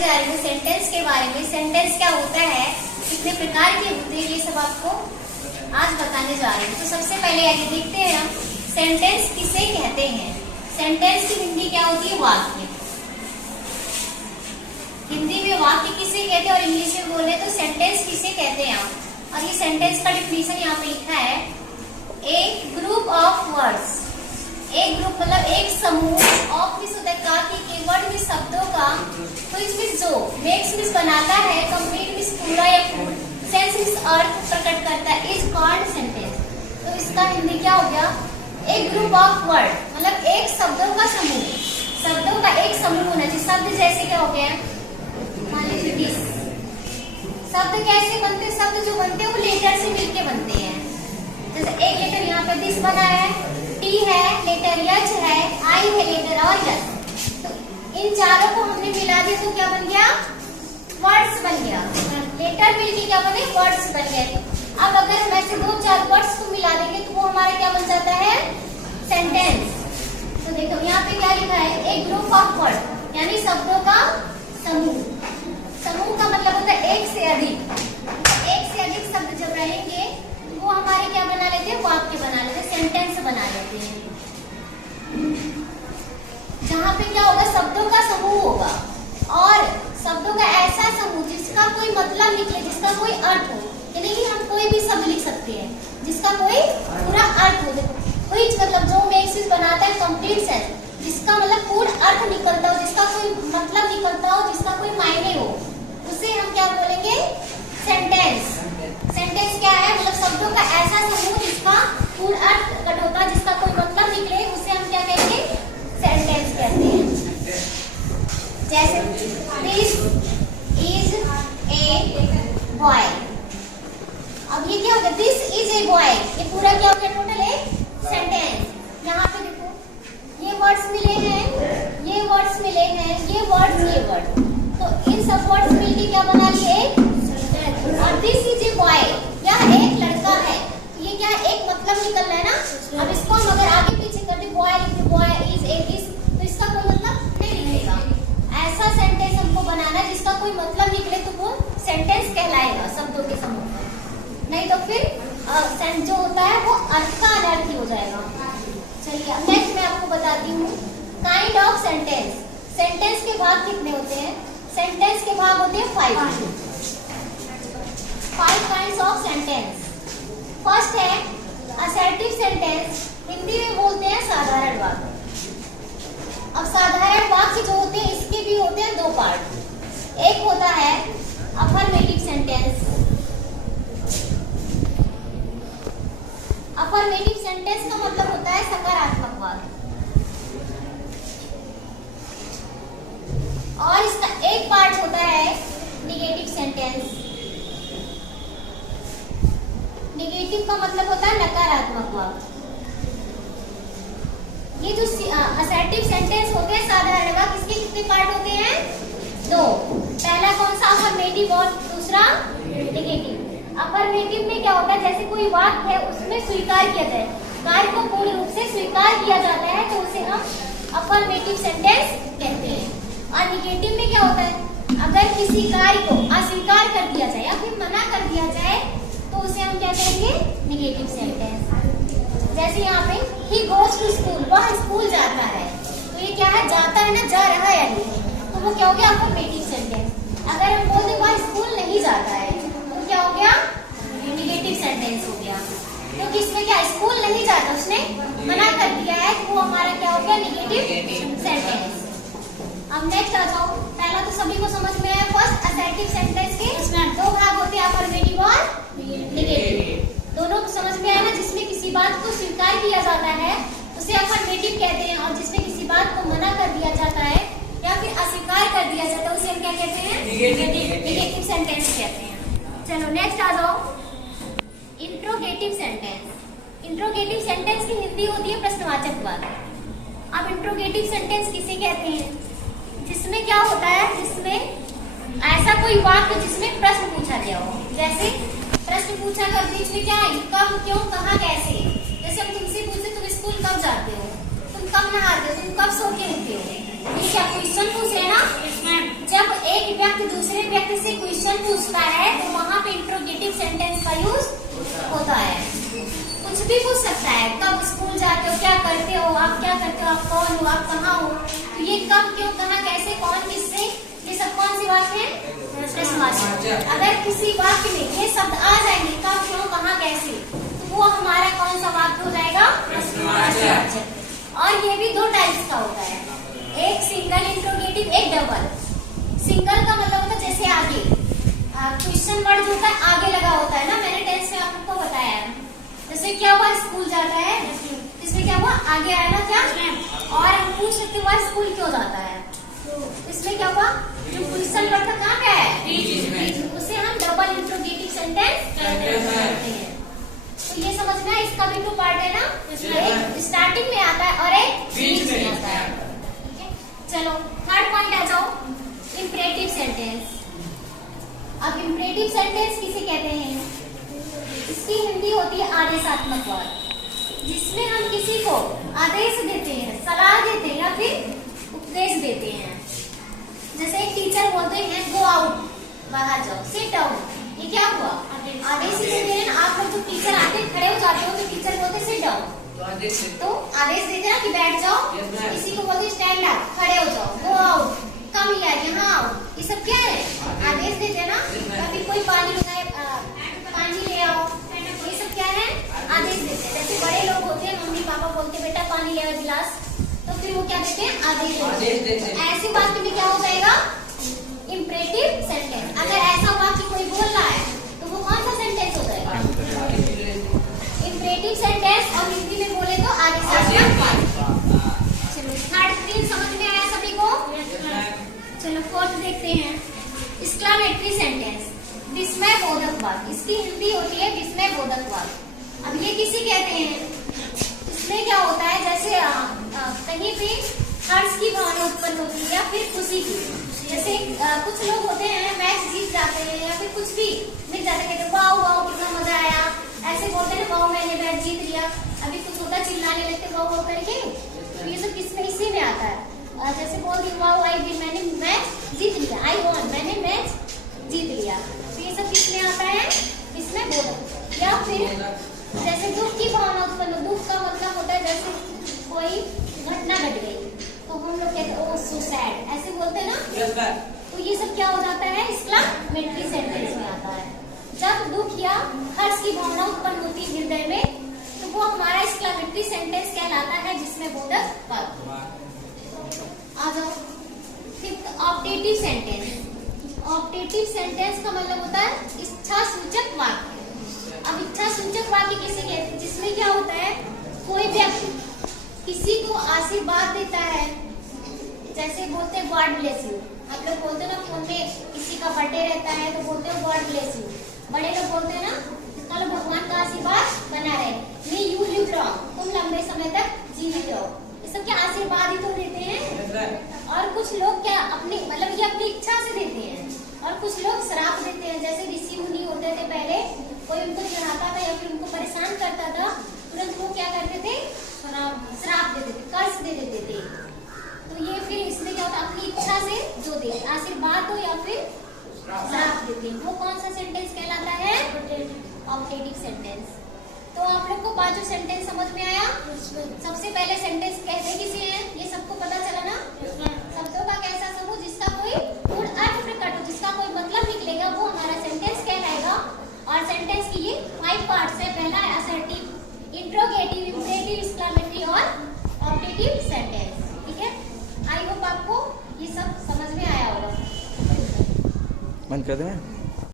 जा रही हूँ सेंटेंस के बारे में। सेंटेंस क्या होता है, कितने प्रकार के होते हैं, ये सब आपको आज बताने जा रही हूँ। तो सबसे पहले आगे देखते हैं हम सेंटेंस किसे कहते हैं। सेंटेंस की हिंदी क्या होती है, वाक्य। हिंदी में वाक्य किसे कहते हैं और इंग्लिश में बोले तो सेंटेंस किसे कहते हैं आप। और ये सेंटेंस का डिफिनीशन यहाँ पे लिखा है, ए ग्रुप ऑफ वर्ड्स। एक ग्रुप मतलब एक समूह, ऑफ मीन्स होता है का, के वर्ड में शब्दों का, व्हिच मीन्स जो, मेक्स मीन्स बनाता है, कंप्लीट मीन्स पूरा या पूर्ण, सेंस मीन्स अर्थ प्रकट करता है, इज कॉल्ड सेंटेंस। तो इसका हिंदी क्या हो गया, एक ग्रुप ऑफ वर्ड मतलब एक शब्दों का समूह, शब्दों का एक समूह होना चाहिए। शब्द जैसे क्या हो गया, मान लीजिए दिस। शब्द कैसे बनते हैं, शब्द जो बनते हैं वो लेटर से मिलके बनते हैं। जैसे एक लेटर यहाँ पे दिस बना है, टी है, लेटर यच है, आई है लेटर और यच। तो इन चारों को हमने मिला दिया तो क्या बन गया, वर्ड्स बन गया। लेटर मिलके क्या बने, वर्ड्स बन गए। अब अगर हम ऐसे दो चार वर्ड्स को मिला देंगे तो वो हमारा क्या बन जाता है, सेंटेंस। तो देखो यहाँ पे क्या लिखा है, एक ग्रुप ऑफ वर्ड यानी शब्दों का समूह। समूह का मतलब होता है एक से अधिक। एक से अधिक शब्द जब रहेंगे वो हमारे क्या बना लेते हैं, वाक्य बना लेते हैं, सेंटेंस बना लेते हैं। जहाँ पे क्या होगा, शब्दों का समूह होगा और शब्दों का ऐसा समूह जिसका कोई मतलब निकले, जिसका कोई अर्थ हो। यानी कि हम कोई भी शब्द लिख सकते हैं जिसका कोई पूरा अर्थ हो। व्हिच मतलब जो मेक्स इट बनाता है कंप्लीट सेंस, जिसका मतलब पूर्ण अर्थ निकलता हो, जिसका कोई मतलब निकलता हो, जिसका कोई मायने हो, उसे हम क्या बोलेंगे, सेंटेंस। सेंटेंस क्या है, मतलब शब्दों का ऐसा समूह जिसका पूर्ण अर्थ प्रकट होता है, जिसका कोई मतलब निकले, उसे हम क्या कहेंगे, सेंटेंस कहते हैं। जैसे दिस इज ए बॉय। अब ये क्या होगा, दिस इज ए बॉय, ये पूरा क्या हो गया, टोटल एक सेंटेंस। यहाँ पे देखो ये वर्ड्स मिले हैं, ये वर्ड्स मिले हैं, ये वर्ड्स, ये वर्ड, तो इन सब वर्ड्स मिलके क्या बना लिए, और दिस इज ए बॉय, यह एक लड़का है। ये क्या एक मतलब निकल रहा है ना। अब इसको हम अगर आगे पीछे कर दे, बॉय लिख दे, बॉय इज ए दिस, तो इसका कोई मतलब नहीं निकलेगा। ऐसा सेंटेंस हमको बनाना है जिसका कोई मतलब निकले तो वो सेंटेंस कहलाएगा, शब्दों के समूह। नहीं तो फिर जो होता है वो अर्थ का अनर्थ हो जाएगा। चलिए अब नेक्स्ट मैं आपको बताती हूँ काइंड ऑफ सेंटेंस। सेंटेंस के भाग कितने होते हैं, सेंटेंस के भाग होते हैं 5 काइंड्स ऑफ सेंटेंस। फर्स्ट है असर्टिव सेंटेंस, हिंदी में बोलते हैं साधारण वाक्य। अब साधारण वाक्य जो होते हैं इसके भी होते हैं 2 पार्ट। एक होता है अफर्मेटिव सेंटेंस। अफर्मेटिव सेंटेंस का मतलब होता है सकारात्मक वाक्य। और इसका एक पार्ट होता है निगेटिव सेंटेंस। निगेटिव का मतलब होता है नकारात्मक वाक्य। ये जो असर्टिव सेंटेंस होते हैं साधारण वाक्य, इसके कितने पार्ट होते हैं, 2। पहला कौन सा, अफर्मेटिव, और दूसरा निगेटिव। अफर्मेटिव में क्या होता है, जैसे कोई वाक्य है उसमें स्वीकार किया जाए, कार्य को पूर्ण रूप से स्वीकार किया जाता है तो उसे हम अफर्मेटिव सेंटेंस कहते हैं। और निगेटिव में क्या होता है, अगर किसी कार्य को अस्वीकार कर दिया जाए या फिर मना कर दिया जाए तो उसे हम क्या कहेंगे, निगेटिव सेंटेंस। जैसे यहाँ पे ही गोज टू स्कूल, वह स्कूल जाता है, तो ये क्या है, जाता है ना, जा रहा है यानी, तो वो क्या हो गया, अफर्मेटिव सेंटेंस। अगर हम बोल दें वह स्कूल नहीं जाता है तो क्या हो गया, निगेटिव सेंटेंस हो गया। क्योंकि इसमें क्या, स्कूल नहीं जाता, उसने मना कर दिया है, तो वो हमारा क्या हो गया, निगेटिव सेंटेंस। अब नेक्स्ट आ जाओ, पहला तो सभी को समझ में आया। फर्स्ट असर्टिव सेंटेंस के इसमें 2 भाग होते हैं, अफर्मेटिव और निगेटिव। दोनों को समझ में आया ना, जिसमें किसी बात को स्वीकार किया जाता है उसे अफर्मेटिव कहते हैं, और जिसमें किसी बात को मना कर दिया जाता है या फिर अस्वीकार कर दिया जाता है उसे हम क्या कहते हैं, निगेटिव सेंटेंस कहते हैं। चलो नेक्स्ट आ जाओ, इंट्रोगेटिव सेंटेंस। इंट्रोगेटिव सेंटेंस की हिंदी होती है प्रश्नवाचक वाक्य। अब इंट्रोगेटिव सेंटेंस किसे कहते हैं, जिसमें क्या होता है, जिसमें ऐसा कोई वाक्य जिसमें प्रश्न पूछा गया हो। जैसे प्रश्न पूछा कर बीच में क्या है, कब, क्यों, कहाँ, कैसे। जैसे हम तुमसे पूछते तुम स्कूल कब जाते हो, तुम कब नहाते हो, तुम कब सो के उठते हो, ये क्या क्वेश्चन पूछ रहे हैं ना। जब एक व्यक्ति दूसरे व्यक्ति से क्वेश्चन पूछता है तो वहाँ पे इंट्रोगेटिव सेंटेंस का यूज होता है। कुछ भी पूछ सकता है, कब स्कूल जाते हो, क्या करते हो, आप क्या करते हो, आप कौन हो, आप कहाँ हो। तो ये कब, क्यों, कहाँ, कैसे, कौन, किससे, ये सब कौन सी वाक्य है? प्रश्नवाचक। अगर किसी वाक्य में ये शब्द आ जाएंगे, कब, क्यों, कहाँ, कैसे, तो वो हमारा कौन सा वाक्य हो जाएगा? प्रश्नवाचक। और ये भी दो टाइप्स का होता है, एक सिंगल इंट्रोगेटिव, एक डबल। सिंगल का मतलब होता है जैसे आगे क्वेश्चन वर्ड जो होता है आगे लगा होता है ना, मैंने टेंस में आपको बताया है। जैसे क्या हुआ, स्कूल जाता है, इसमें क्या हुआ, आगे आया ना क्या, और हम पूछ सकते हुआ स्कूल क्यों जाता है, इसमें क्या हुआ, जो क्वेश्चन वर्ड था कहाँ पे है, उसे हम डबल इंट्रोगेटिव सेंटेंस कहते हैं। तो ये समझना, इसका भी दो पार्ट है ना, एक स्टार्टिंग में आता है और एक बीच में आता है। ठीक है, चलो थर्ड पॉइंट आ जाओ, इंपरेटिव सेंटेंस। अब इंपरेटिव सेंटेंस किसे कहते हैं? इसकी हिंदी होती है आदेशात्मक वाक्य, जिसमें हम किसी को आदेश देते हैं, सलाह देते हैं या फिर उपदेश देते हैं। जैसे एक टीचर बोलते हैं गो आउट, बाहर जाओ, सिट डाउन, ये क्या हुआ, आदेश ही दे रहे हैं ना। आप लोग जो टीचर आते खड़े हो जाते हो तो टीचर बोलते सिट डाउन, तो आदेश देते ना कि बैठ जाओ। किसी को बोलते स्टैंड अप, खड़े हो जाओ, गो आउट, कम हियर, यहाँ आओ, ये सब क्या है, आदेश देते हैं ना। कभी कोई पानी लगाए, पानी ले आओ, ये सब क्या है, आदेश देते हैं। जैसे बड़े लोग होते हैं, मम्मी पापा बोलते बेटा पानी ले आओ गिलास, तो फिर वो क्या देते हैं, आदेश देते हैं। ऐसे वाक्य में क्या हो जाएगा, इंपरेटिव सेंटेंस। अगर ऐसा वाक्य कोई बोल रहा है तो वो कौन सा सेंटेंस हो जाएगा, इंपरेटिव सेंटेंस। और हिंदी में बोले तो आदेशात्मक वाक्य। चलो थर्ड तीन समझ में आया सभी को? चलो फोर्थ देखते हैं, एक्सक्लेमेटरी सेंटेंस, विस्मय बोधक वाक्य। इसकी हिंदी होती है विस्मय बोधक वाक्य। अब ये किसी कहते हैं, इसमें क्या होता है, जैसे कहीं भी हर्ष की भावना उत्पन्न होती है या फिर खुशी की। जैसे कुछ लोग होते हैं मैच जीत जाते हैं या फिर कुछ भी मिल जाता है, कहते वाओ वाओ कितना मजा आया, ऐसे बोलते हैं वाओ मैंने मैच जीत लिया। अभी कुछ होता चिल्लाने लगते वाओ वाओ करके, तो ये सब किसमें, इसी में आता है। जैसे बोल दी वाओ आई विन, मैंने मैच जीत लिया, आई वॉन, मैंने मैच जीत लिया, तो ये सब किसमें आता है, इसमें बोधक। या फिर जैसे दुख की भावना उत्पन्न, दुख का मतलब होता है जैसे कोई घटना घट गई तो हम लोग कहते हैं ओह सो सैड, ऐसे बोलते हैं ना। तो ये सब क्या हो जाता है, एक्सक्लेमेटरी सेंटेंस में आता है। जब दुख या हर्ष की भावना उत्पन्न होती है हृदय में, तो वो हमारा एक्सक्लेमेटरी सेंटेंस कहलाता है, जिसमें बोधक वाक्य। आ जाओ fifth, optative sentence. Optative sentence का मतलब होता है इच्छा सूचक वाक्य। अब इच्छा सूचक वाक्य किसे कहते हैं, जिसमें क्या होता है, कोई व्यक्ति किसी को आशीर्वाद देता है, जैसे बोलते हैं गॉड ब्लेस यू। आप लोग बोलते हैं ना कि उनमें किसी का बर्थडे रहता है तो बोलते हैं गॉड ब्लेस यू। बड़े लोग बोलते हैं ना, इसका भगवान का आशीर्वाद बना रहे, मे यू लिव लॉन्ग, तुम लंबे समय तक जीवित रहो। ये सब क्या आशीर्वाद ही तो देते हैं। और कुछ लोग क्या अपनी, मतलब ये अपनी इच्छा से देते हैं, और कुछ लोग श्राप देते हैं। जैसे ऋषि मुनि होते थे पहले, कोई उनको चढ़ाता था या फिर उनको परेशान करता था, तुरंत वो क्या करते थे, श्राप देते थे, कर्ज दे देते थे। तो ये फिर इसमें क्या होता है, अपनी इच्छा से जो दे, आशीर्वाद हो या फिर श्राप देते, वो कौन सा सेंटेंस कहलाता है, ऑप्टेटिव सेंटेंस। तो आप लोग को पांचों सेंटेंस समझ में आया? सबसे पहले सेंटेंस कहते किसे हैं, ये सबको पता चला ना। शब्दों का कैसा समूह जिसका कोई पूर्ण अर्थ प्रकट हो, जिसका कोई मतलब निकलेगा, वो हमारा सेंटेंस कहलाएगा। और सेंटेंस की ये 5 पार्ट्स है। पहला है असर्टिव, इंट्रोगेटिव, इंपरेटिव, एक्सक्लेमेटरी और ऑप्टेटिव सेंटेंस। ठीक है, आई होप आपको ये सब समझ में आया होगा। बंद कर दें।